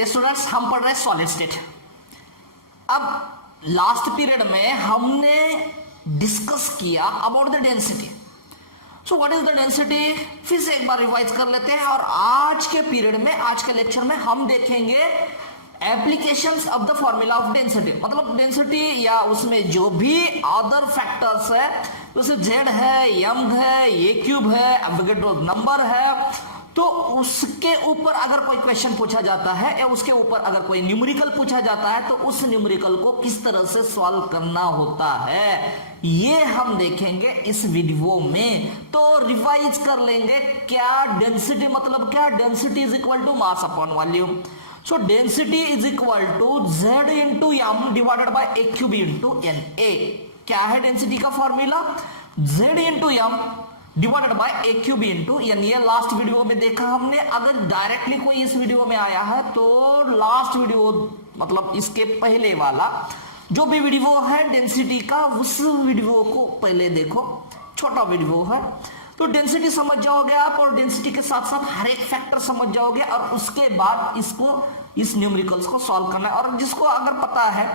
Dear students, हम पढ़ रहे हैं सॉलिड स्टेट। अब लास्ट पीरियड में हमने डिस्कस किया about the density. So what is the density, फिर से एक बार रिवाइज कर लेते हैं। और आज के पीरियड में, आज के लेक्चर में हम देखेंगे applications of the formula of density. मतलब डेंसिटी या उसमें जो भी अदर फैक्टर्स है, जैसे जेड है, यम है, ए क्यूब है, एवोगैड्रो नंबर है, तो उसके ऊपर अगर कोई क्वेश्चन पूछा जाता है या उसके ऊपर अगर कोई न्यूमेरिकल पूछा जाता है तो उस न्यूमेरिकल को किस तरह से सॉल्व करना होता है, ये हम देखेंगे इस वीडियो में। तो रिवाइज कर लेंगे क्या डेंसिटी मतलब क्या। Density is equal to mass upon volume. So density is equal to Z into M divided by a cube into N A. क्या है डेंसिटी का formula, Z into M divided by a cube into N. ये last video में देखा हमने। अगर directly कोई इस वीडियो में आया है तो लास्ट वीडियो मतलब इसके पहले वाला जो भी वीडियो है डेंसिटी का, उस वीडियो को पहले देखो, छोटा वीडियो है। तो डेंसिटी समझ जाओगे आप, और डेंसिटी के साथ साथ हर एक फैक्टर समझ जाओगे, और उसके बाद इसको, इस न्यूमेरिकल्स को सॉल्व करना है। और जिसको अगर पता है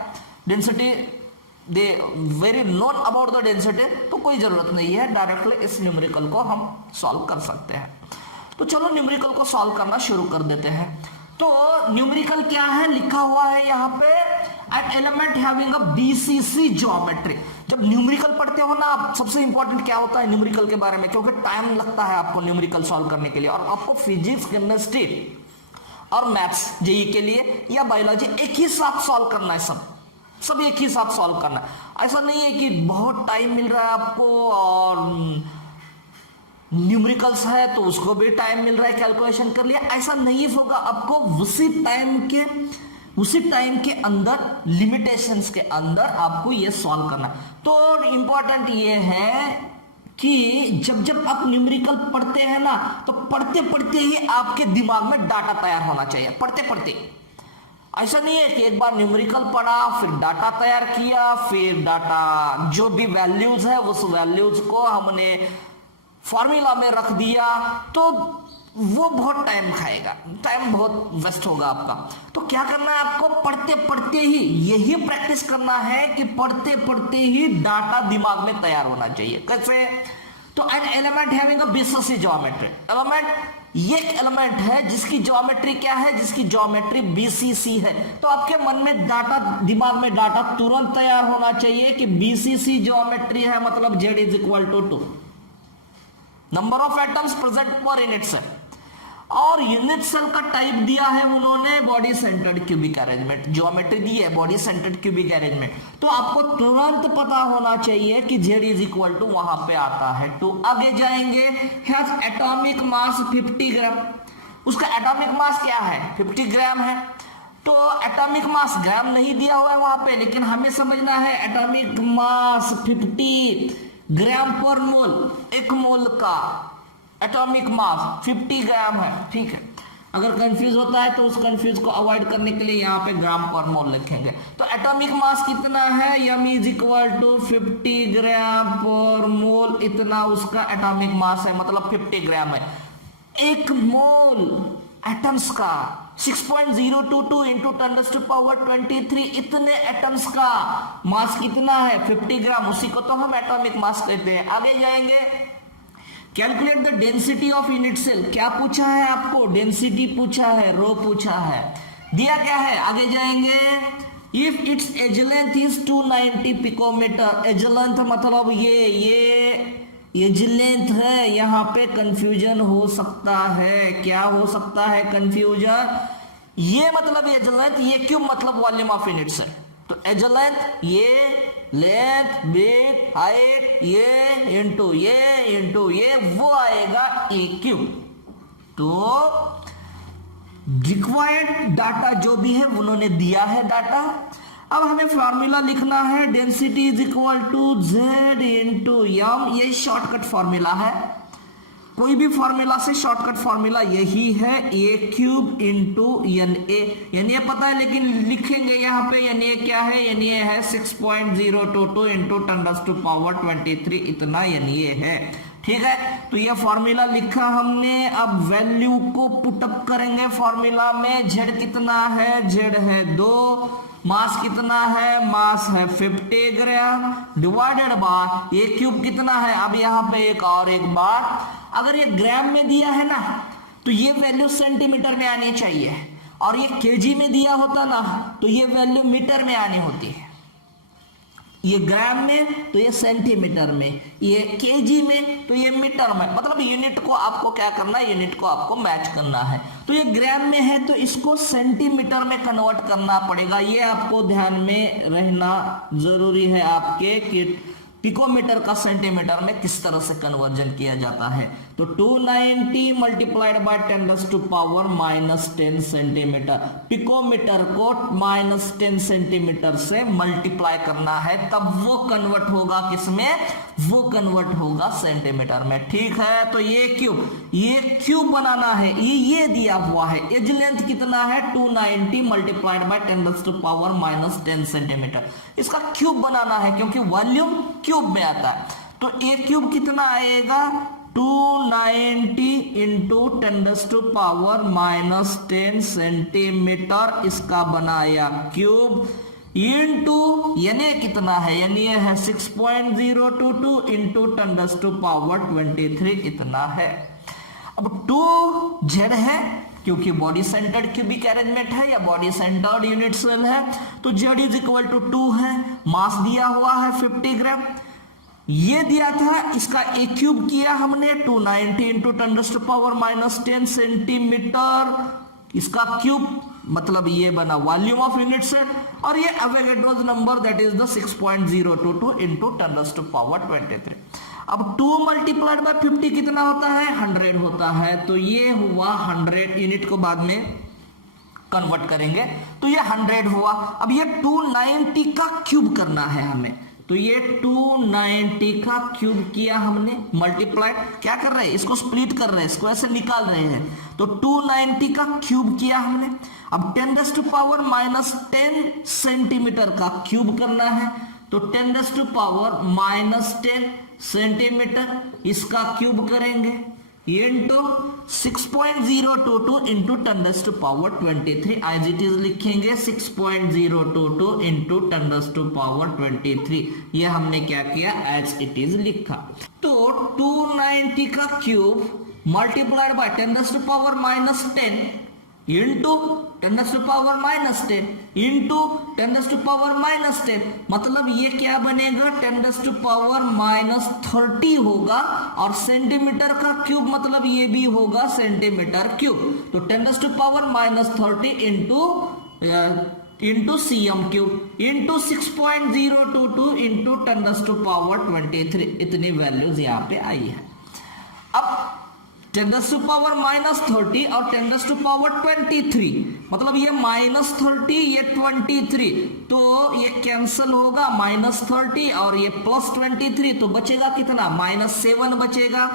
density, they very known about the density, तो कोई जरूरत नहीं है, डायरेक्टली इस न्यूमेरिकल को हम सॉल्व कर सकते हैं। तो चलो न्यूमेरिकल को सॉल्व करना शुरू कर देते हैं। तो न्यूमेरिकल क्या है, लिखा हुआ है यहाँ पे, an element having a BCC geometry. जब न्यूमेरिकल पढ़ते हो ना आप, सबसे इंपॉर्टेंट क्या होता है न्यूमेरिकल के बारे में, क्योंकि टाइम लगता है आपको न्यूमेरिकल सॉल्व करने के लिए, और आपको फिजिक्स, केमिस्ट्री और मैथ्स जेईई के लिए या बायोलॉजी एक ही साथ सॉल्व करना है, सब एक ही साथ सॉल्व करना। ऐसा नहीं है कि बहुत टाइम मिल रहा है आपको और न्यूमेरिकल्स है तो उसको भी टाइम मिल रहा है, कैलकुलेशन कर लिया, ऐसा नहीं होगा। आपको उसी टाइम के अंदर, लिमिटेशंस के अंदर आपको ये सॉल्व करना। तो इंपॉर्टेंट ये है कि जब आप न्यूमेरिकल पढ़ते हैं ना, तो पढ़ते पढ़ते ही आपके दिमाग में डाटा तैयार होना चाहिए, पढ़ते पढ़ते। ऐसा नहीं है कि एक बार न्यूमेरिकल पढ़ा, फिर डाटा तैयार किया, फिर डाटा जो भी वैल्यूज है उस वैल्यूज को हमने फॉर्मूला में रख दिया, तो वो बहुत टाइम खाएगा, टाइम बहुत वेस्ट होगा आपका। तो क्या करना है आपको, पढ़ते पढ़ते ही, यही प्रैक्टिस करना है कि पढ़ते पढ़ते ही डाटा दिमाग में तैयार होना चाहिए। कैसे, तो an element having a BCC geometry. Element ये एक एलिमेंट है जिसकी ज्योमेट्री क्या है, जिसकी ज्योमेट्री बीसीसी है। तो आपके मन में डाटा, दिमाग में डाटा तुरंत तैयार होना चाहिए कि बीसीसी ज्योमेट्री है, मतलब Z is equal to 2 number of atoms present per unit cell. और यूनिट सेल का टाइप दिया है उन्होंने body centred cubic arrangement, geometry दी है बॉडी सेंटर्ड क्यूबिक अरेंजमेंट। तो आपको तुरंत पता होना चाहिए कि जेड इज इक्वल टू वहां पे आता है। तो आगे जाएंगे, हैज एटॉमिक मास 50 ग्राम। उसका एटॉमिक मास क्या है, 50 ग्राम है। तो एटॉमिक मास ग्राम नहीं दिया हुआ है वहां पे, लेकिन हमें समझना है एटॉमिक मास 50 ग्राम पर मोल, एक मोल का एटॉमिक मास 50 ग्राम है, ठीक है। अगर कंफ्यूज होता है तो उस कंफ्यूज को अवॉइड करने के लिए यहाँ पे ग्राम पर मोल लिखेंगे। तो एटॉमिक मास कितना है, यम इज इक्वल टू 50 ग्राम पर मोल, इतना उसका एटॉमिक मास है, मतलब 50 ग्राम है। एक मोल एटम्स का 6.022 इंटू 10⁻23, इतने एटम्स का मास कितना है, 50 ग्राम, उसी को तो हम एटॉमिक मास कहते हैं। आगे जाएंगे, calculate the density of unit cell. क्या पूछा है आपको, डेंसिटी पूछा है, रो पूछा है, दिया क्या है। आगे जाएंगे, if its edge length is 290 picometre. Edge length मतलब ये एज लेंथ है, यहाँ पे कंफ्यूजन हो सकता है। क्या हो सकता है कंफ्यूजन, ये मतलब एज लेंथ, ये क्यूब मतलब वॉल्यूम ऑफ यूनिट सेल। तो एज लेंथ ये, लेंथ, विड्थ, हाइट, ये इंटू ये वो आएगा ए क्यूब। तो रिक्वायर्ड डाटा जो भी है उन्होंने दिया है डाटा। अब हमें फॉर्मूला लिखना है, density is equal to Z into M. ये शॉर्टकट फॉर्मूला है, कोई भी फॉर्मूला से शॉर्टकट फॉर्मूला यही है, a cube into N A. N A पता है लेकिन लिखेंगे यहाँ पे एन ए क्या है, एन ए है 6.022 इंटू 10⁻23, इतना एन ए है, ठीक है, तो ये फॉर्मूला लिखा हमने। अब वैल्यू को पुटअप करेंगे फॉर्मूला में। जेड कितना है, जेड है 2, मास कितना है, मास है 50 ग्राम, डिवाइडेड बाय ये क्यूब कितना है। अब यहाँ पे एक बात, अगर ये ग्राम में दिया है ना तो ये वैल्यू सेंटीमीटर में आनी चाहिए, और ये केजी में दिया होता ना तो ये वैल्यू मीटर में आनी होती है। ये ग्राम में तो ये सेंटीमीटर में, ये केजी में तो ये मीटर में, मतलब यूनिट को आपको क्या करना है, यूनिट को आपको मैच करना है। तो ये ग्राम में है तो इसको सेंटीमीटर में कन्वर्ट करना पड़ेगा। ये आपको ध्यान में रहना जरूरी है आपके कि पिकोमीटर का सेंटीमीटर में किस तरह से कन्वर्जन किया जाता है। तो 290 मल्टीप्लाइड बाय 10⁻⁻10 सेंटीमीटर, पिकोमीटर को -10 सेंटीमीटर से मल्टीप्लाई करना है, तब वो कन्वर्ट होगा किसमें, वो कन्वर्ट होगा सेंटीमीटर में। ठीक है, तो ये क्यूब बनाना है, ये दिया हुआ है। एज लेंथ कितना है 290 मल्टीप्लाइड बाय 10⁻⁻10 सेंटीमीटर, इसका क्यूब बनाना है क्योंकि वॉल्यूम क्यूब में आता है। तो ए क्यूब कितना आएगा 290 इंटू 10⁻⁻10 सेंटीमीटर, इसका बनाया क्यूब, इंटू यानी कितना है, यानी है 6.022 इंटू 10⁻23 इतना है। अब 2 जेड है क्योंकि बॉडी सेंटर्ड क्यूबिक अरेंजमेंट है या बॉडी सेंटर्ड यूनिट सेल है, तो जेड इज इक्वल टू 2 है। मास दिया हुआ है 50 ग्राम, ये दिया था, इसका ए क्यूब किया हमने 290 इंटू 10⁻⁻10 सेंटीमीटर, इसका क्यूब मतलब ये बना वॉल्यूम ऑफ यूनिट सेल, और ये Avogadro's number that is the 6.022 into 10⁻23। अब 2 मल्टीप्लाइड बाय 50 कितना होता है, 100 होता है, तो ये हुआ 100, यूनिट को बाद में कन्वर्ट करेंगे तो ये 100 हुआ। अब ये 290 का क्यूब करना है हमें, तो ये 290 का क्यूब किया हमने, मल्टीप्लाइड क्या कर रहे हैं, इसको स्प्लिट कर रहे हैं, इसको ऐसे निकाल रहे हैं, तो 290 का क्यूब किया हमने। अब 10⁻⁻10 सेंटीमीटर का क्यूब करना है, तो 10⁻⁻10 सेंटीमीटर इसका क्यूब करेंगे, into 6.022 into 10⁻23 as it is लिखेंगे, 6.022 इंटू 10⁻23, ये हमने क्या किया, एज इट इज लिखा। तो 290 का cube multiplied bye 10⁻⁻10 into 10⁻⁻10 into 10⁻⁻10, मतलब ये क्या बनेगा 10⁻⁻30 होगा, और सेंटीमीटर का क्यूब मतलब ये भी होगा सेंटीमीटर क्यूब, तो 10⁻⁻30 into cm cube into 6.022 into 10⁻23, इतनी वैल्यूज यहाँ पे आई है। अब 10⁻⁻30 और 10⁻23, मतलब ये -30 ये 23, तो ये कैंसल होगा, -30 और ये +23, तो बचेगा कितना, -7 बचेगा।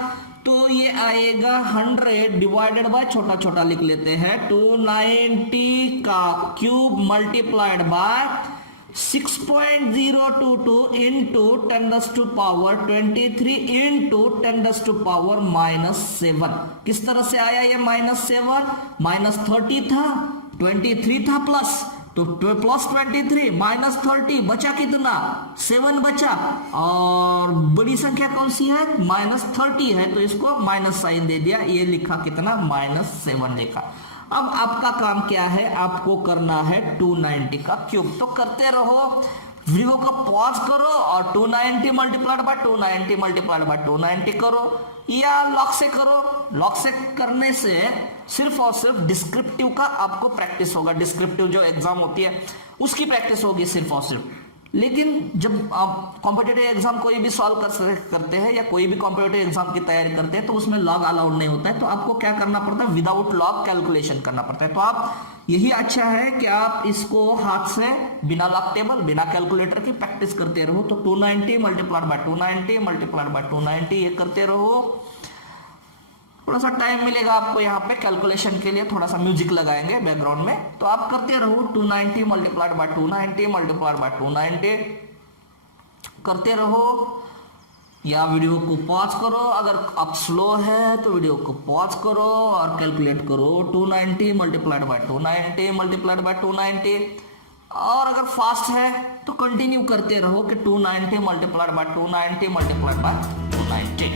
तो ये आएगा 100 डिवाइडेड बाय, छोटा छोटा लिख लेते हैं, 290 का cube multiplied by 6.022 into 10⁻23 into 10⁻⁻7। किस तरह से आया ये -7, -30 था, 23 था प्लस, तो +23 -30 बचा कितना, 7 बचा, और बड़ी संख्या कौन सी है, -30 है, तो इसको माइनस साइन दे दिया, ये लिखा कितना, -7 लिखा। अब आपका काम क्या है, आपको करना है 290 का क्यूब, तो करते रहो, वीडियो को पॉज करो और 290 मल्टीप्लाइड बाय 290 मल्टीप्लाइड बाय 290 करो, या लॉग से करो। लॉग से करने से सिर्फ और सिर्फ डिस्क्रिप्टिव का आपको प्रैक्टिस होगा, डिस्क्रिप्टिव जो एग्जाम होती है उसकी प्रैक्टिस होगी सिर्फ और सिर्फ। लेकिन जब आप कॉम्पिटिटिव एग्जाम कोई भी सॉल्व करते हैं या कोई भी कॉम्पिटिटिव एग्जाम की तैयारी करते हैं, तो उसमें लॉग अलाउड नहीं होता है, तो आपको क्या करना पड़ता है, विदाउट लॉग कैलकुलेशन करना पड़ता है। तो आप यही अच्छा है कि आप इसको हाथ से बिना लॉग टेबल बिना कैलकुलेटर की प्रैक्टिस करते रहो। तो 290 मल्टीप्लाइड बाय 290 मल्टीप्लाइड बाय 290 ये करते रहो। थोड़ा सा टाइम मिलेगा आपको यहाँ पे कैलकुलेशन के लिए, थोड़ा सा म्यूजिक लगाएंगे बैकग्राउंड में, तो आप करते रहो। 290 मल्टीप्लाइड बाय 290 मल्टीप्लाइड बाय 290 करते रहो। या वीडियो को पॉज करो, अगर आप स्लो है तो वीडियो को पॉज करो और कैलकुलेट करो 290 मल्टीप्लाइड बाय 290 मल्टीप्लाइड बाय 290। और अगर फास्ट है तो कंटिन्यू करते रहो कि 290 मल्टीप्लाइड बाय 290 मल्टीप्लाइड बाय 290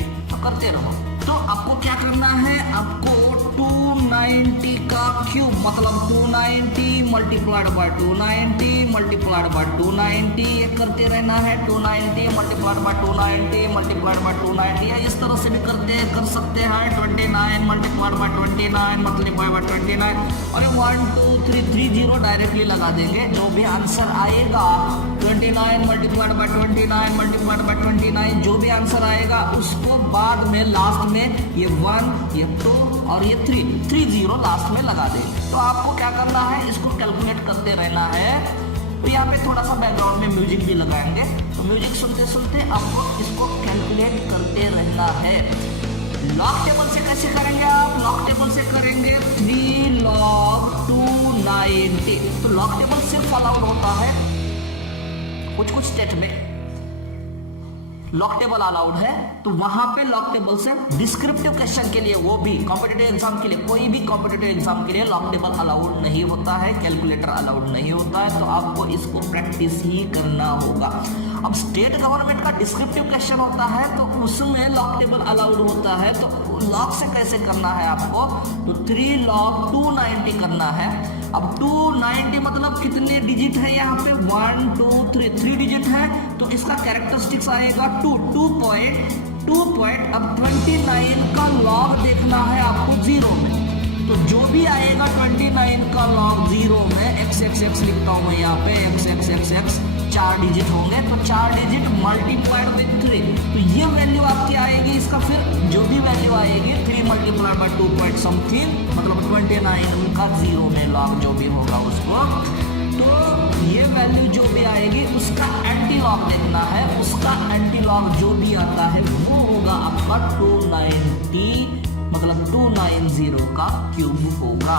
करते रहो। तो आपको क्या करना है, आपको 290 का क्यूब मतलब 290 मल्टीप्लाइड बाय 290 मल्टीप्लाइड बाय 290 ये करते रहना है। 290 मल्टीप्लाइड बाय 290 मल्टीप्लाइड बाय 290 या इस तरह से भी कर सकते हैं। 29 मल्टीप्लाइड बाय 29 मल्टीप्लाइड बाय 29 और 1 2 3 3 0 डायरेक्टली लगा देंगे। जो भी आंसर आएगा 29 मल्टीप्लाइड बाय 29 मल्टीप्लाइड बाय 29 जो भी आंसर आएगा उसको बाद में लास्ट में ये 1 ये 2 और ये 3 0 लास्ट में लगा देंगे। तो आपको क्या करना है, इसको कैलकुलेट करते रहना है। तो यहाँ पे थोड़ा सा बैकग्राउंड में म्यूजिक भी लगाएंगे, तो म्यूजिक सुनते सुनते आपको इसको कैलकुलेट करते रहना है। लॉग टेबल से कैसे करेंगे आप, लॉग टेबल से करेंगे 3 log 290। तो लॉग टेबल सिर्फ अलाउड होता है कुछ स्टेट में, लॉग टेबल अलाउड है। तो वहां पे लॉग टेबल से डिस्क्रिप्टिव क्वेश्चन के लिए, वो भी कॉम्पिटिटिव एग्जाम के लिए, कोई भी कॉम्पिटिटिव एग्जाम के लिए लॉग टेबल अलाउड नहीं होता है, कैलकुलेटर अलाउड नहीं होता है। तो आपको इसको प्रैक्टिस ही करना होगा। अब स्टेट गवर्नमेंट का डिस्क्रिप्टिव क्वेश्चन होता है तो उसमें लॉग टेबल अलाउड होता है। तो लॉग से कैसे करना है आपको, तो 3 log 290 करना है। अब 290 मतलब कितने डिजिट है यहाँ पे, 1 2 3 डिजिट है। तो इसका कैरेक्टरिस्टिक्स आएगा 2 पॉइंट। अब 29 का लॉग देखना है आपको 0 में। तो जो भी आएगा 29 का लॉग 0 में x लिखता हूँ मैं यहाँ पे, x 4 डिजिट होंगे। तो 4 डिजिट मल्टीप्लाइड विद 3, तो ये वैल्यू आपकी आएगी। इसका फिर जो भी वैल्यू आएगी 3 मल्टीप्लाइड बाय 2 पॉइंट समथिंग मतलब 29 का 0 में लॉग जो भी होगा उसको। तो ये वैल्यू जो भी आएगी उसका एंटी लॉग देखना है। उसका एंटी लॉग जो भी आता है वो होगा आपका 290 मतलब 290 का क्यूब होगा।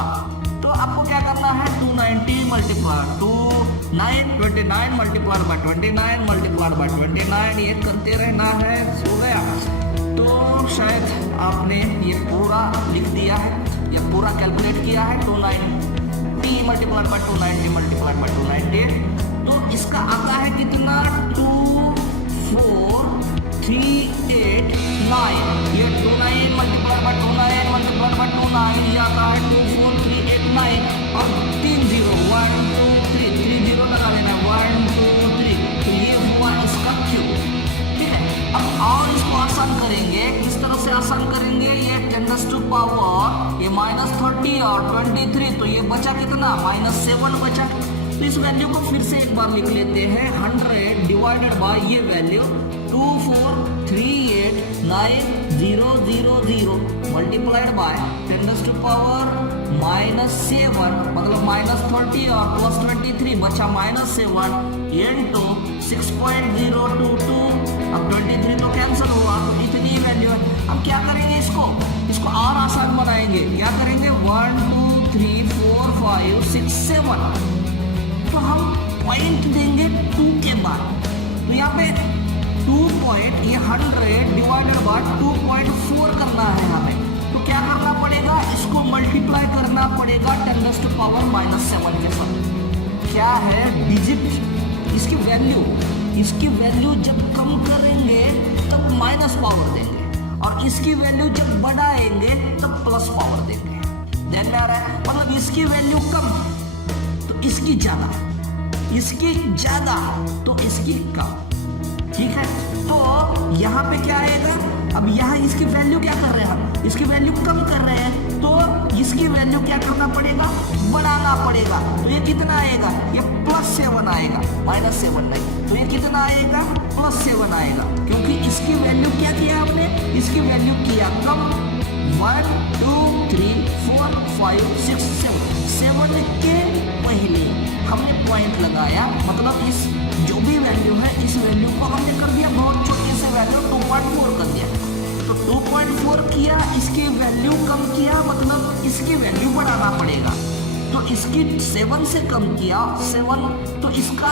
तो आपको क्या करना है, 290 multiply 29 multiply by 29 multiply by 29 ये करते रहना है। हो गया। तो शायद आपने ये पूरा लिख दिया है, ये पूरा कैलकुलेट किया है। 290 मल्टीप्लाई बाय 290 मल्टीप्लाई बाय 290। तो इसका आता है कितना, 2 4 3 8 9। ये 29 मल्टीप्लाई बाय 29 मल्टीप्लाई बाय 29 ये आता है 2 4 3 8 9 और 3 0 1 2 3 0 लगा देना 1 2 3। तो ये हुआ इसका क्यूब। ठीक है। अब और इसको आसान करेंगे, किस तरह से आसान करेंगे, ये 10 टू पावर ये -30 और 23। तो ये बचा कितना, -7 बचा। तो इस वैल्यू को फिर से एक बार लिख लेते हैं, 100 डिवाइडेड बाय ये value 24389000 multiplied by 10 to power -7 मतलब -30 और +23 बचा -7 इनटू 6.022। अब 23 तो कैंसिल हुआ, तो इतनी वैल्यू है। अब क्या करेंगे, इसको और आसान बनाएंगे। क्या करेंगे, 1 2 3 4 5 6 7। तो हम पॉइंट देंगे 2 के बाद। तो यहाँ पे 2 पॉइंट ये 100 डिवाइडेड बाय 2.4 करना है हमें। तो क्या करना पड़ेगा, इसको मल्टीप्लाई करना पड़ेगा 10 टू पावर -7 के साथ। क्या है डिजिट, इसकी वैल्यू जब कम करेंगे तब माइनस पावर देंगे और इसकी वैल्यू जब बढ़ाएंगे तब प्लस पावर देंगे। ध्यान में आ रहा है, मतलब इसकी वैल्यू कम तो इसकी ज्यादा, इसकी ज्यादा तो इसकी कम। ठीक है। तो यहाँ पे क्या आएगा, अब यहाँ इसकी वैल्यू क्या कर रहे हैं हम, इसकी वैल्यू कम कर रहे हैं। तो इसकी वैल्यू क्या करना पड़ेगा, बढ़ाना पड़ेगा। तो ये कितना आएगा, ये +7 आएगा, -7 नहीं। तो ये कितना आएगा, +7 आएगा, क्योंकि इसकी वैल्यू क्या किया आपने, इसकी वैल्यू किया कम। 1 2 3 4 5 6 7 के पहले हमने पॉइंट लगाया, मतलब इस जो भी वैल्यू है इस वैल्यू को हमने कर दिया बहुत छोटे से वैल्यू 2.4 कर दिया। तो 2.4 किया, इसकी वैल्यू कम किया, मतलब इसकी वैल्यू बढ़ाना पड़ेगा। तो इसकी 7 से कम किया 7, तो इसका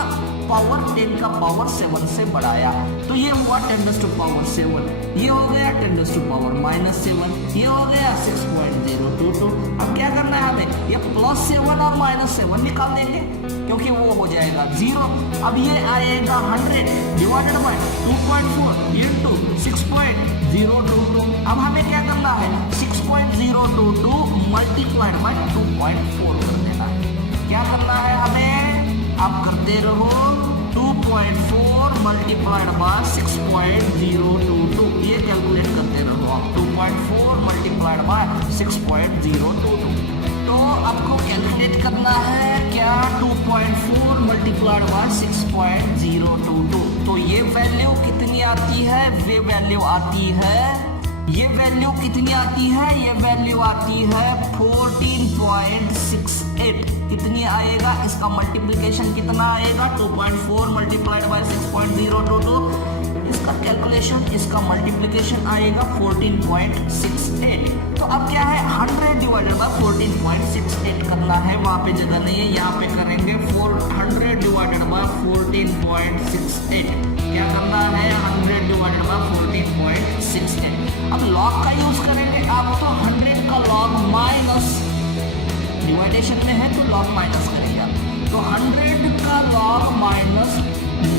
पावर 10 का पावर 7 से बढ़ाया, तो ये हुआ 10 टू पावर 7, ये हो गया 10 टू पावर -7, ये हो गया 6.022। अब क्या करना है हमें, ये +7 और -7 निकाल देंगे क्योंकि वो हो जाएगा 0। अब ये आएगा 100 डिवाइडेड बाय 2.4 इंटू 6.022। अब हमें क्या करना है, 6.022 मल्टीप्लाइड बाय 2.4 कर देना है। क्या करना है हमें, आप करते रहो 2.4 मल्टीप्लाइड बाय 6.022, ये कैलकुलेट करते रहो आप, 2.4 मल्टीप्लाइड बाय 6.022। तो आपको कैलकुलेट करना है क्या, 2.4 मल्टीप्लाइड बाय 6.022। तो ये वैल्यू कितनी आती है, ये वैल्यू आती है, ये वैल्यू कितनी आती है, ये वैल्यू आती है 14.68। कितनी आएगा, इसका मल्टीप्लिकेशन कितना आएगा, 2.4 मल्टीप्लाइड बाय 6.022, इसका कैलकुलेशन, इसका मल्टीप्लिकेशन आएगा 14.68। तो अब क्या है, 100 डिवाइडेड बाय 14.68 करना है, वहां पे जगह नहीं है, यहाँ पे करेंगे 400 डिवाइडेड बाय 14.68। क्या करना है, 100 डिवाइडेड बाय 14.68। अब लॉग का यूज करेंगे आप, तो 100 का लॉग माइनस, डिवाइडेशन में है तो लॉग माइनस करेंगे आप, तो 100 का लॉग माइनस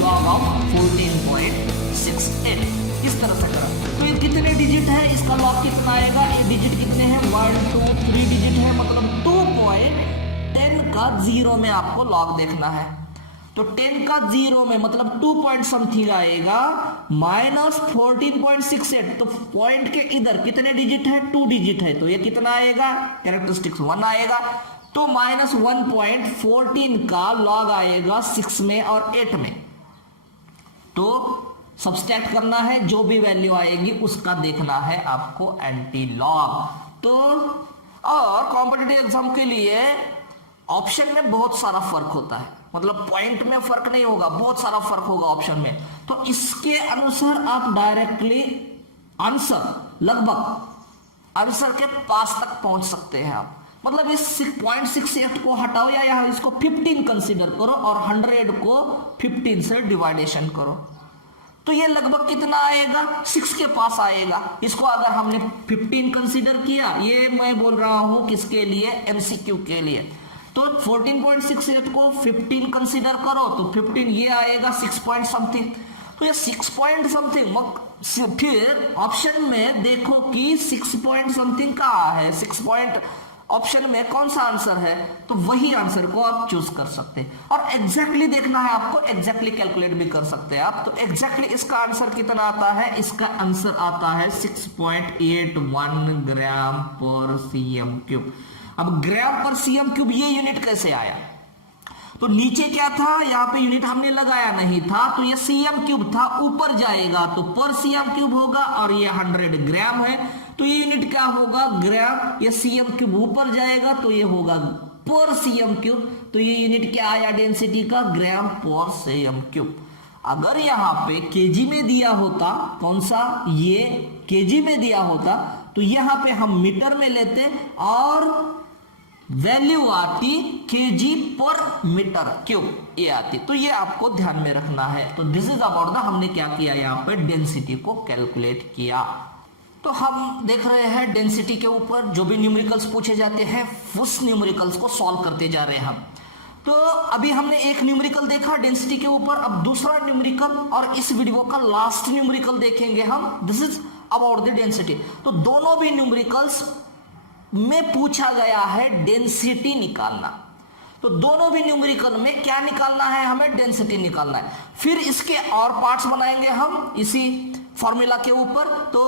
लॉग ऑफ 14.68, इस तरह से करा। तो ये कितने डिजिट है, इसका लॉग कितना आएगा, ये डिजिट कितने हैं, 1 2 3 डिजिट है, मतलब 2.10 का 0 में आपको लॉग देखना है। तो 10 का 0 में मतलब 2 पॉइंट समथिंग आएगा, माइनस 14.68, तो पॉइंट के इधर कितने डिजिट है, 2 डिजिट है, तो ये कितना आएगा, कैरेक्टरिस्टिक्स 1 आएगा। तो माइनस 1.14 का लॉग आएगा 6 में और 8 में। तो सब्सट्रैक्ट करना है, जो भी वैल्यू आएगी उसका देखना है आपको एंटी लॉग। तो और कॉम्पिटिटिव एग्जाम के लिए ऑप्शन में बहुत सारा फर्क होता है, मतलब पॉइंट में फर्क नहीं होगा, बहुत सारा फर्क होगा ऑप्शन में। तो इसके अनुसार आप डायरेक्टली आंसर, लगभग आंसर के पास तक पहुंच सकते हैं आप। मतलब इस 0.68 को हटाओ या यहाँ इसको 15 कंसीडर करो और 100 को 15 से डिवाइडेशन करो, तो ये लगभग कितना आएगा, 6 के पास आएगा। इसको अगर हमने 15 कंसीडर किया, ये मैं बोल रहा हूं किसके लिए, एमसीक्यू के लिए। तो 14.68 को 15 कंसीडर करो तो 15 ये आएगा 6 पॉइंट समथिंग, तो ये 6 पॉइंट समथिंग। फिर ऑप्शन में देखो कि 6 पॉइंट समथिंग कहाँ है, 6 पॉइंट ऑप्शन में कौन सा आंसर है, तो वही आंसर को आप चूज कर सकते हैं। और एग्जैक्टली देखना है आपको, एग्जैक्टली कैलकुलेट भी कर सकते हैं आप। तो एग्जैक्टली इसका आंसर कितना आता है, इसका आंसर आता है 6.81 ग्राम पर सीएम क्यूब। अब ग्राम पर सीएम क्यूब ये यूनिट कैसे आया, तो नीचे क्या था, यहाँ पे यूनिट हमने लगाया नहीं था, तो ये सीएम क्यूब था, ऊपर जाएगा तो पर सीएम क्यूब होगा, और ये 100 ग्राम है तो ये यूनिट क्या होगा, ग्राम। ये सीएम क्यूब ऊपर जाएगा तो ये होगा पर सीएम क्यूब, तो ये यूनिट क्या आया डेंसिटी का, ग्राम पर सीएम क्यूब। अगर यहाँ पे केजी में दिया होता, कौन सा, ये केजी में दिया होता, तो यहाँ पे हम मीटर में लेते और वैल्यू आती केजी पर मीटर क्यूब, ये आती। तो ये आपको ध्यान में रखना है। तो दिस इज अबाउट द, हमने क्या किया यहाँ पे, डेंसिटी को कैलकुलेट किया। तो हम देख रहे हैं डेंसिटी के ऊपर जो भी न्यूमेरिकल्स पूछे जाते हैं, उस न्यूमेरिकल्स को सॉल्व करते जा रहे हैं हम। तो अभी हमने एक न्यूमेरिकल देखा डेंसिटी के ऊपर, अब दूसरा न्यूमेरिकल और इस वीडियो का लास्ट न्यूमेरिकल देखेंगे हम। This is about the density. तो दोनों भी न्यूमेरिकल्स में पूछा गया है डेंसिटी निकालना। तो दोनों भी न्यूमेरिकल में क्या निकालना है, हमें डेंसिटी निकालना है। फिर इसके और पार्ट्स बनाएंगे हम इसी फॉर्मूला के ऊपर। तो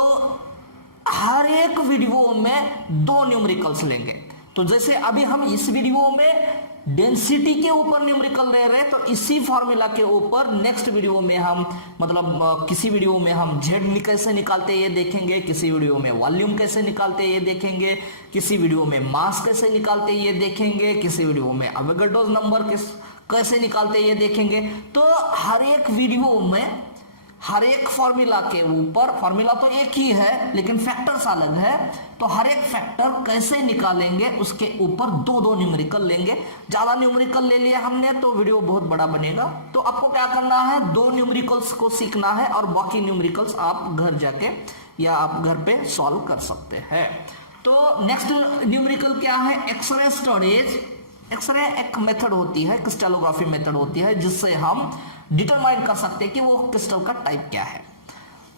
हर एक वीडियो में 2 न्यूमेरिकल्स लेंगे। तो जैसे अभी हम इस वीडियो में डेंसिटी के ऊपर न्यूमेरिकल ले रहे हैं, तो इसी फॉर्मूला के ऊपर नेक्स्ट वीडियो में हम, मतलब किसी वीडियो में हम जेड कैसे निकालते ये देखेंगे, किसी वीडियो में वॉल्यूम कैसे निकालते ये देखेंगे, किसी वीडियो में मास कैसे निकालते ये देखेंगे, किसी वीडियो में एवोगाड्रो नंबर कैसे निकालते ये देखेंगे। तो हर एक वीडियो में हर एक फॉर्मूला के ऊपर, फॉर्मूला तो एक ही है लेकिन फैक्टर्स अलग है, तो हर एक फैक्टर कैसे निकालेंगे उसके ऊपर दो दो न्यूमेरिकल लेंगे। ज्यादा न्यूमेरिकल ले लिया हमने तो वीडियो बहुत बड़ा बनेगा, तो आपको क्या करना है, दो न्यूमेरिकल्स को सीखना है और बाकी न्यूमेरिकल्स आप घर जाके या आप घर पे सॉल्व कर सकते हैं। तो नेक्स्ट न्यूमेरिकल क्या है, एक्सरे स्टोरेज। एक्सरे एक मेथड होती है, क्रिस्टलोग्राफी मेथड होती है, जिससे हम डिटरमाइन कर सकते हैं कि वो क्रिस्टल का टाइप क्या है।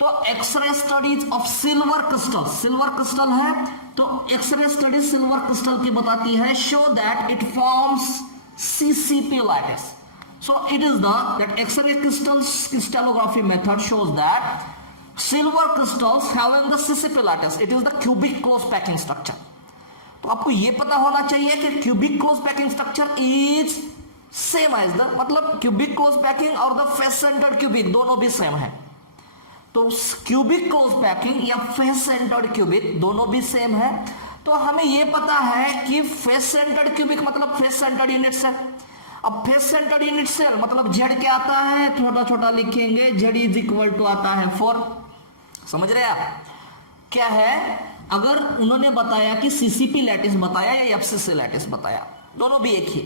तो X ray studies of silver crystal, silver crystal है तो एक्सरे स्टडीज सिल्वर क्रिस्टल की बताती है, show that it forms CCP lattice. So it is that X ray crystallography method shows that silver crystals having the CCP lattice, it is the cubic close packing structure. तो आपको यह पता होना चाहिए कि cubic close packing structure is same as the, मतलब cubic close packing और the face centred cubic दोनों भी सेम है। तो क्यूबिक क्लोज पैकिंग या फेस सेंटर्ड क्यूबिक दोनों भी सेम है। तो हमें यह पता है कि फेस सेंटर्ड क्यूबिक मतलब फेस सेंटर्ड यूनिट सेल। अब फेस सेंटर्ड यूनिट सेल मतलब जेड क्या आता है, छोटा छोटा लिखेंगे, जेड इज इक्वल टू आता है 4। समझ रहे आप क्या है? अगर उन्होंने बताया कि CCP लैटिस बताया या FCC लैटिस बताया, दोनों भी एक ही,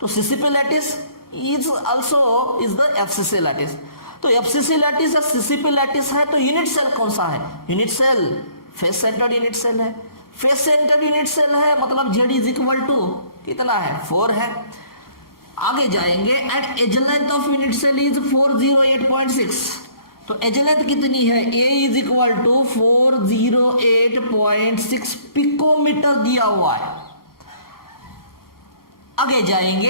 तो CCP lattice is also is the FCC lattice. तो FCC लैटिस या CCP लैटिस है तो यूनिट सेल कौन सा है? Unit cell face centred unit cell है। फेस सेंटर्ड यूनिट सेल है मतलब Z इज इक्वल टू कितना है, 4 है। आगे जाएंगे, at edge length of unit cell is 408.6। तो एज लेंथ कितनी है, A is equal to 408.6 picometre दिया हुआ है। आगे जाएंगे,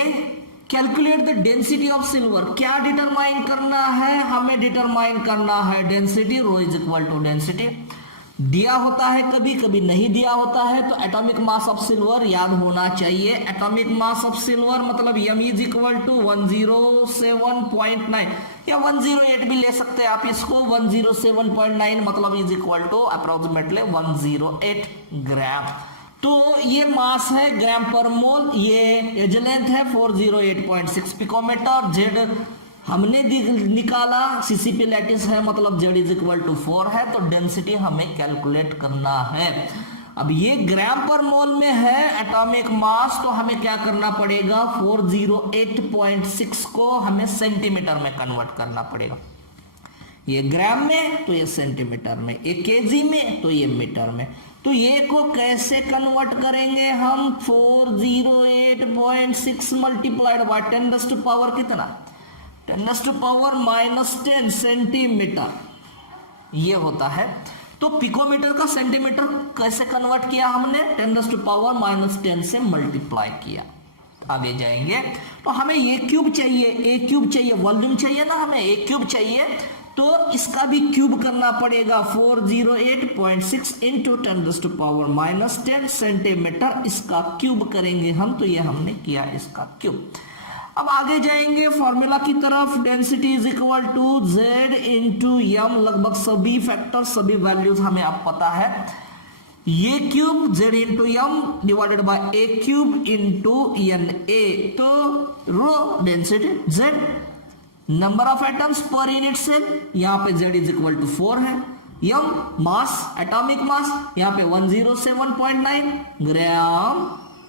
calculate the density of silver. क्या डिटरमाइन करना है हमें? डिटरमाइन करना है density, rho is equal to density. दिया होता है कभी कभी नहीं दिया होता है, तो एटॉमिक मास ऑफ सिल्वर याद होना चाहिए। एटॉमिक मास ऑफ सिल्वर मतलब m इज इक्वल टू 107.9 या 108 भी ले सकते हैं आप इसको। 107.9 मतलब इज इक्वल टू अप्रोक्सीमेटली 108 ग्राम। तो ये मास है ग्राम पर मोल, ये एज लेंथ है 408.6 पिकोमीटर। जेड हमने निकाला CCP लैटिस है मतलब Z इज इक्वल टू 4 है, तो डेंसिटी हमें कैलकुलेट करना है। अब ये ग्राम पर मोल में है एटॉमिक मास, तो हमें क्या करना पड़ेगा, 408.6 को हमें सेंटीमीटर में कन्वर्ट करना पड़ेगा। ये ग्राम में तो ये सेंटीमीटर में, ये केजी में तो ये मीटर में। तो ये को कैसे कन्वर्ट करेंगे हम, 408.6 मल्टीप्लाइड बाय 10 टू पावर कितना, 10 टू पावर -10 सेंटीमीटर ये होता है। तो पिकोमीटर का सेंटीमीटर कैसे कन्वर्ट किया हमने, 10 टू पावर -10 से मल्टीप्लाई किया। आगे जाएंगे, तो हमें ये क्यूब चाहिए, ए क्यूब चाहिए, वॉल्यूम चाहिए ना हमें, ए क्यूब चाहिए, तो इसका भी क्यूब करना पड़ेगा। 408.6 इंटू 10 टू पावर -10 सेंटीमीटर, इसका क्यूब करेंगे हम, तो ये हमने किया इसका क्यूब। अब आगे जाएंगे फॉर्मूला की तरफ, density is equal to Z into M, लगभग सभी फैक्टर सभी वैल्यूज हमें अब पता है। ये cube Z into M divided by a cube into NA, तो rho density Z, number of atoms पर यूनिट सेल, यहाँ पे Z इज इक्वल टू 4 है, एम मास एटॉमिक मास यहाँ पे 107.9 ग्राम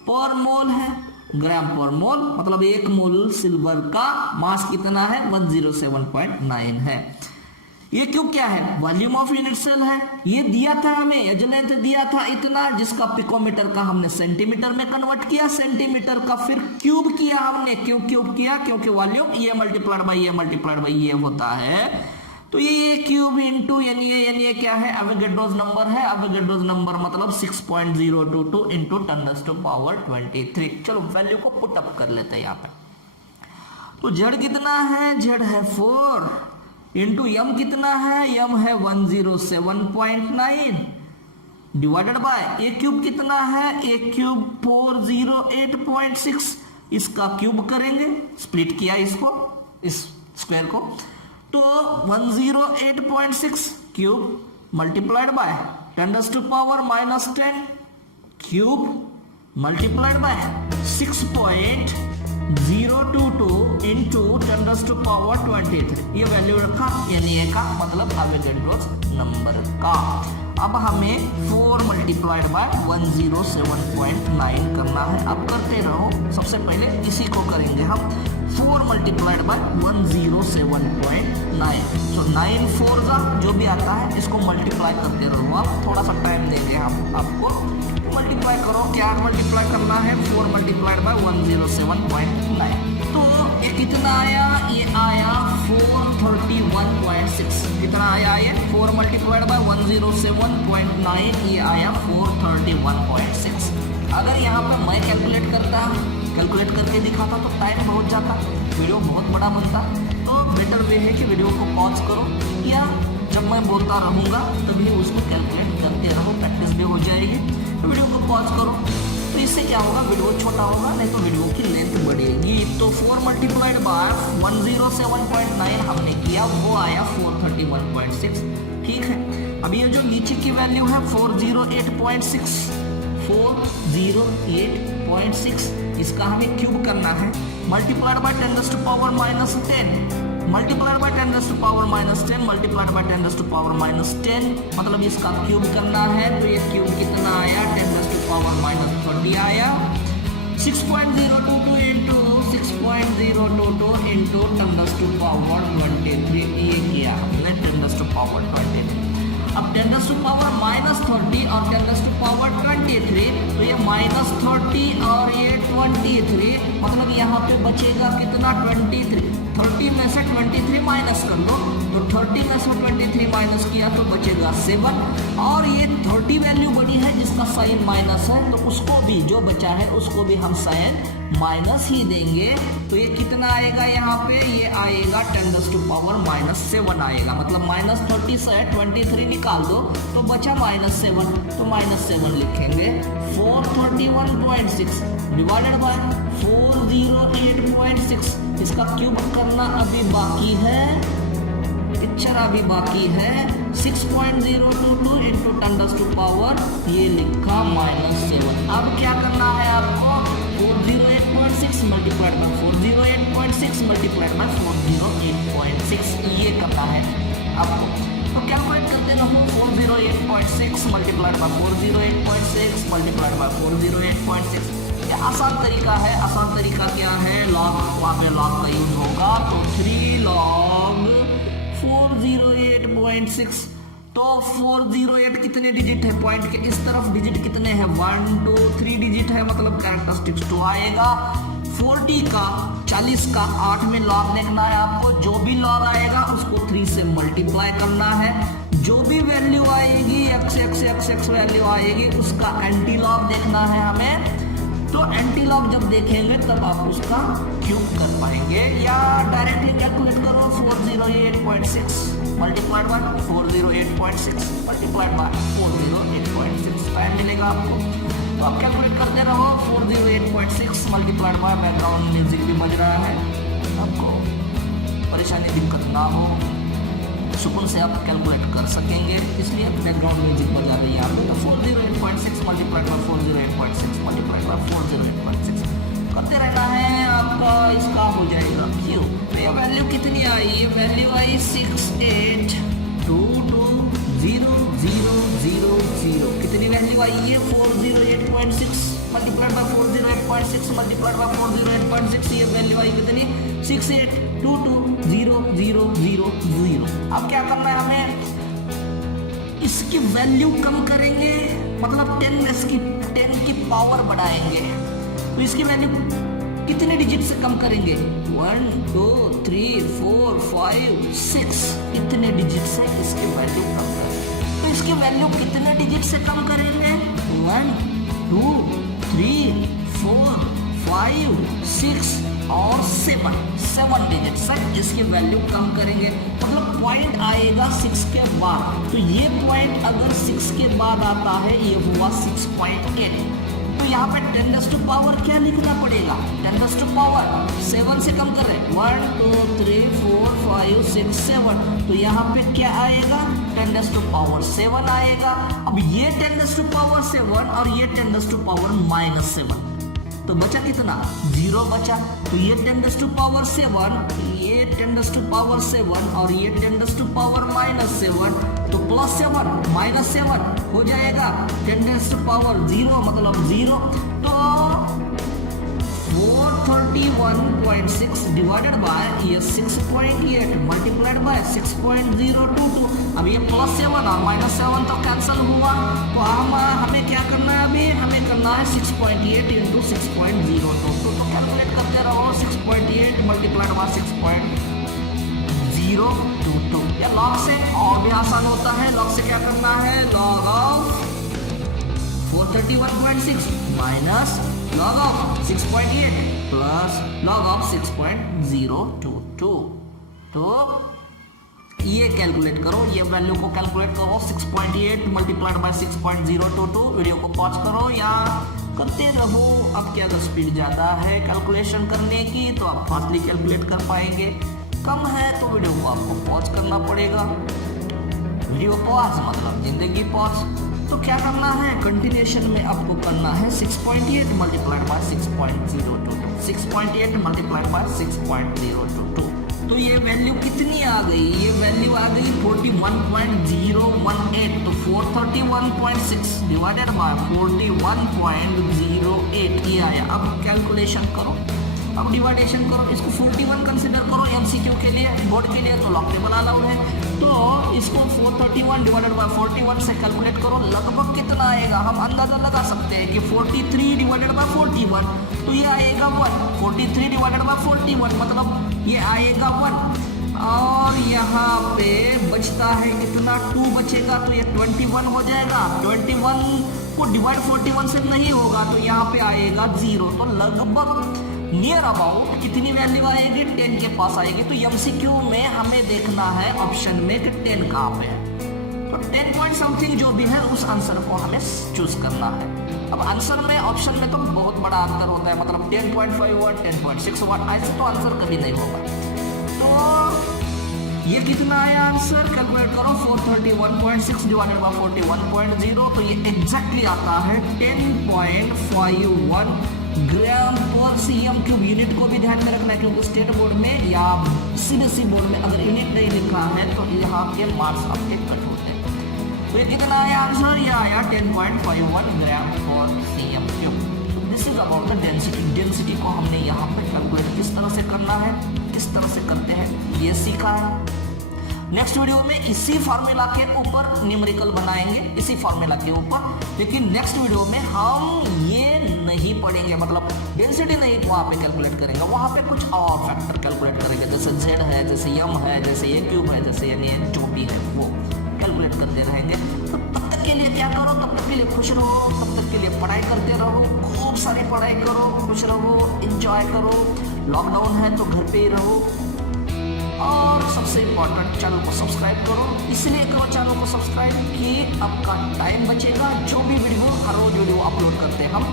पर मोल है। ग्राम पर मोल मतलब एक मोल सिल्वर का मास कितना है, 107.9 है। ये क्यूब क्या है, वॉल्यूम ऑफ यूनिट सेल है। ये दिया था हमें, एज लेंथ दिया था इतना, जिसका पिकोमीटर का हमने सेंटीमीटर में कन्वर्ट किया, सेंटीमीटर का फिर क्यूब किया हमने। क्यों क्यूब किया, क्योंकि वॉल्यूम ये मल्टीप्लाइड बाई ये होता है। तो ये क्यूब इंटू यानी क्या है, एवोगैड्रोस नंबर है। एवोगैड्रोस नंबर मतलब 6.022 इंटू 10 टू पावर 23। चलो वैल्यू को पुट अप कर लेते हैं यहाँ पे। तो Z कितना है, Z है 4 इंटू M कितना है, M है 107.9 डिवाइडेड बाय ए क्यूब कितना है, ए क्यूब 408.6, इसका क्यूब करेंगे, स्प्लिट किया इसको, इस स्क्वायर को, तो 108.6 cube multiplied by 10 to power -10 cube multiplied by 6.022 022 into 10 to power 23, ये वैल्यू रखा, यानी ए का मतलब एवोगैड्रोस नंबर का। अब हमें 4 मल्टीप्लाइड बाय 107.9 करना है। अब करते रहो, सबसे पहले इसी को करेंगे हम, 4 मल्टीप्लाइड बाय 107.9। तो 9 4 का जो भी आता है इसको मल्टीप्लाई करते रहो। आप थोड़ा सा टाइम देंगे हम आपको, मल्टीप्लाई करो। क्या मल्टीप्लाई करना है? 4 मल्टीप्लाइड बाय 107.9। तो ये कितना आया? ये आया 431.6। कितना आया ये? 4 मल्टीप्लाइड बाय 107.9, ये आया 431.6। अगर यहाँ पर मैं कैलकुलेट करके दिखाता तो टाइम बहुत जाता, वीडियो बहुत बड़ा बनता। तो बेटर वे है कि वीडियो को पॉज करो, या जब मैं बोलता रहूँगा तभी उसको कैलकुलेट करते रहो, प्रैक्टिस भी हो जाएगी। तो वीडियो को पॉज करो, तो इससे क्या होगा, वीडियो छोटा होगा, नहीं तो वीडियो की लेंथ बढ़ेगी। तो 4 मल्टीप्लाइड बाय 107.9 हमने किया, वो आया 431.6। ठीक है, अब ये जो नीचे की वैल्यू है 408.6, 408.6, इसका हमें क्यूब करना है। Multiplied by 10 to power -10, multiplied by 10 to power -10, multiplied by 10 to power -10, मतलब इसका क्यूब करना है। तो ये क्यूब कितना आया? 10 टू पावर -30 आया। 6.022 इंटू 6.022 इंटू 10 टू पावर 23, ये किया हमने 10 टू पावर 23। अब 10 टू पावर -30 और 10 टू पावर 23, तो ये -30 और ये 23, मतलब यहाँ पे बचेगा कितना? 23। 30 में से 23 माइनस कर दो, तो 30 में से 23 माइनस किया तो बचेगा 7। और ये 30 वैल्यू बड़ी है जिसका साइन माइनस है, तो उसको भी, जो बचा है उसको भी हम साइन माइनस ही देंगे। तो ये कितना आएगा यहाँ पे? ये आएगा 10 टू पावर -7 आएगा, मतलब -30 से 23 निकाल दो तो बचा -7, तो -7 लिखेंगे। 431.6 डिवाइडेड बाय 408.6, इसका क्यूब करना अभी बाकी है, पिक्चर अभी बाकी है। 6.022 इंटू 10 टू पावर, ये लिखा -7। अब क्या करना है आपको? 408.6 मल्टीप्लाइड बाय 408.6 मल्टीप्लाइड बाय 408.6, ये करना है आपको। तो कैलकुलेट करते ना, 408.6 मल्टीप्लाइड बाय 408.6 मल्टीप्लाइड बाय 408.6। ये आसान तरीका है। आसान तरीका क्या है? लॉग, वहाँ पे लॉग का यूज होगा, तो 3 log 408.6। तो 408 कितने डिजिट है? पॉइंट के इस तरफ डिजिट कितने हैं? 1 2 3 डिजिट है, मतलब कैरेक्टरिस्टिक्स 2 आएगा। 40 का 40 का 8 में लॉग देखना है आपको। जो भी लॉग आएगा उसको 3 से मल्टीप्लाई करना है। जो भी वैल्यू आएगी, x वैल्यू आएगी, उसका एंटी लॉग देखना है हमें। तो एंटी लॉग जब देखेंगे तब आप उसका क्यूब कर पाएंगे, या डायरेक्टली कैलकुलेट करो। 408.6 multiplied by 408.6 multiplied by 408.6, time मिलेगा आपको। तो आप कैलकुलेट करते रहो। 408.6 मल्टीप्लाइड बाय, बैकग्राउंड म्यूजिक भी बज रहा है, आपको परेशानी दिक्कत ना हो, सुकून से आप कैलकुलेट कर सकेंगे, इसलिए बैकग्राउंड म्यूजिक बजा रही है यहाँ पे। तो 408.6 मल्टीप्लाइड बाय 408.6 मल्टीप्लाइड बाय 408.6 करते रहना है, आपका इसका हो जाएगा क्यों। तो ये वैल्यू कितनी आई? ये वैल्यू आई 68220000। कितनी वैल्यू आई? ये 408.6 मल्टीप्लाइड बाय 408.6 मल्टीप्लाइड बाय 408.6, ये वैल्यू आई कितनी? 68220000। अब क्या करना है हमें? इसकी वैल्यू कम करेंगे, मतलब 10 की पावर बढ़ाएंगे। तो इसकी वैल्यू कितने डिजिट से कम करेंगे? 1 2 3 4 5 6, इतने डिजिट से इसकी वैल्यू कम करेंगे। तो इसकी वैल्यू कितने डिजिट से कम करेंगे? 1 2 3 4 5 6 और 7 डिजिट से इसकी वैल्यू कम करेंगे। मतलब पॉइंट आएगा 6 के बाद। तो ये पॉइंट अगर 6 के बाद आता है, ये हुआ 6.8। तो यहाँ पे 10 टू पावर क्या लिखना पड़ेगा? 10 टू पावर 7 से कम कर रहे हैं, 1 2 3 4 5 6 7। तो यहाँ पे क्या आएगा? 10 टू पावर 7 आएगा। अब ये 10 टू पावर 7 और ये 10 टू पावर -7, तो बचा कितना, 0 बचा। तो ये 10 टू पावर 7, ये 10 टू पावर 7 और ये 10 टू पावर -7, तो +7 -7 हो जाएगा। 10 टू पावर 0 मतलब 0। तो 431.6 डिवाइडेड बाय ये 6.8 मल्टीप्लाइड बाय 6.022। अब ये +7 और -7 तो कैंसिल हुआ। तो हमें क्या करना है, अभी हमें करना है 6.8 इंटू 6.022। तो कैलकुलेट करते रहो, 6.8 मल्टीप्लाइड बाय 6.022। या लॉग से और भी आसान होता है। लॉग से क्या करना है, log of 431.6 minus log of 6.8 plus log of 6.022। तो ये कैलकुलेट करो, ये वैल्यू को कैलकुलेट करो। 6.8 मल्टीप्लाइड बाय 6.022। वीडियो को पॉज करो या करते रहो। अब क्या अगर स्पीड ज़्यादा है कैलकुलेशन करने की तो आप फास्टली कैलकुलेट कर पाएंगे, कम है तो वीडियो को आपको पॉज करना पड़ेगा। वीडियो पॉज मतलब जिंदगी पॉज। तो क्या करना है, कंटिन्यूएशन में आपको करना है 6.8 मल्टीप्लाइड बाय 6.022। 6.8 multiplied by 6.022। तो ये वैल्यू कितनी आ गई, ये वैल्यू आ गई 41.018। तो 431.6 डिवाइडेड बाय 41.08 ये आया। अब कैलकुलेशन करो, अब डिवाइडेशन करो। इसको 41 कंसिडर करो एमसीक्यू के लिए, बोर्ड के लिए तो लॉग टेबल अलाउड है। तो इसको 431 डिवाइडेड बाय 41 से कैलकुलेट करो, लगभग कितना आएगा हम अंदाजा लगा सकते हैं कि 43 डिवाइडेड बाय 41, तो ये आएगा 1। 43 डिवाइडेड बाय 41 मतलब ये आएगा 1। और यहाँ पे बचता है कितना, 2 बचेगा, तो ये 21 हो जाएगा। 21 को डिवाइड 41 से नहीं होगा तो यहाँ पे आएगा 0। तो लगभग नियर अबाउट कितनी वैल्यू आएगी, 10 के पास आएगी। तो एमसीक्यू में हमें देखना है ऑप्शन में कि 10 कहाँ पे है। तो 10 पॉइंट समथिंग जो भी है उस आंसर को हमें चूज करना है। अब आंसर में ऑप्शन में तो बहुत बड़ा अंतर होता है, मतलब 10.51 10.61 ऐसे तो आंसर कभी नहीं होगा। तो ये कितना आया आंसर, कैलकुलेट करो। 431.6 डिवाइडेड बाय 41.0, तो ये एग्जैक्टली आता है 10.51 ग्राम पर सीएम क्यूब। यूनिट को भी ध्यान में रखना है क्योंकि स्टेट बोर्ड में या सीबीएसई बोर्ड में अगर यूनिट नहीं लिखा है तो यहाँ के मार्क्स आपके कट होते हैं। तो ये कितना आया आंसर, ये आया 10.51 ग्राम पर CM cube. This is about the density. Density को हमने यहाँ पे कैलकुलेट किस तरह से करना है, किस तरह से करते हैं ये सीखा है। नेक्स्ट वीडियो में इसी फार्मूला के ऊपर न्यूमेरिकल बनाएंगे, इसी फार्मूला के ऊपर। लेकिन नेक्स्ट वीडियो में हम ये नहीं पढ़ेंगे, मतलब डेंसिटी नहीं वहाँ पे कैलकुलेट करेंगे, वहाँ पे कुछ और फैक्टर कैलकुलेट करेंगे, जैसे जेड है, जैसे एम है, जैसे ये क्यूब है, जैसे ये जो भी है वो कैलकुलेट करते रहेंगे। तो तब तक के लिए क्या करो, तब तक के लिए खुश रहो, तब तक के लिए पढ़ाई करते रहो, खूब सारी पढ़ाई करो, खुश रहो, इंजॉय करो। लॉकडाउन है तो घर पे ही रहो। और सबसे इम्पोर्टेंट, चैनल को सब्सक्राइब करो। इसलिए करो चैनल को सब्सक्राइब कि आपका टाइम बचेगा। जो भी वीडियो, हर रोज वीडियो अपलोड करते हैं हम,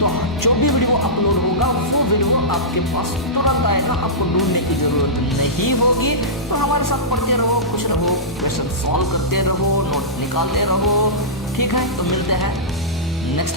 तो जो भी वीडियो अपलोड होगा वो वीडियो आपके पास तुरंत आएगा, आपको ढूंढने की जरूरत नहीं होगी। तो हमारे साथ पढ़ते रहो, खुश रहो, क्वेश्चन सॉल्व करते रहो, नोट निकालते रहो। ठीक है, तो मिलते हैं नेक्स्ट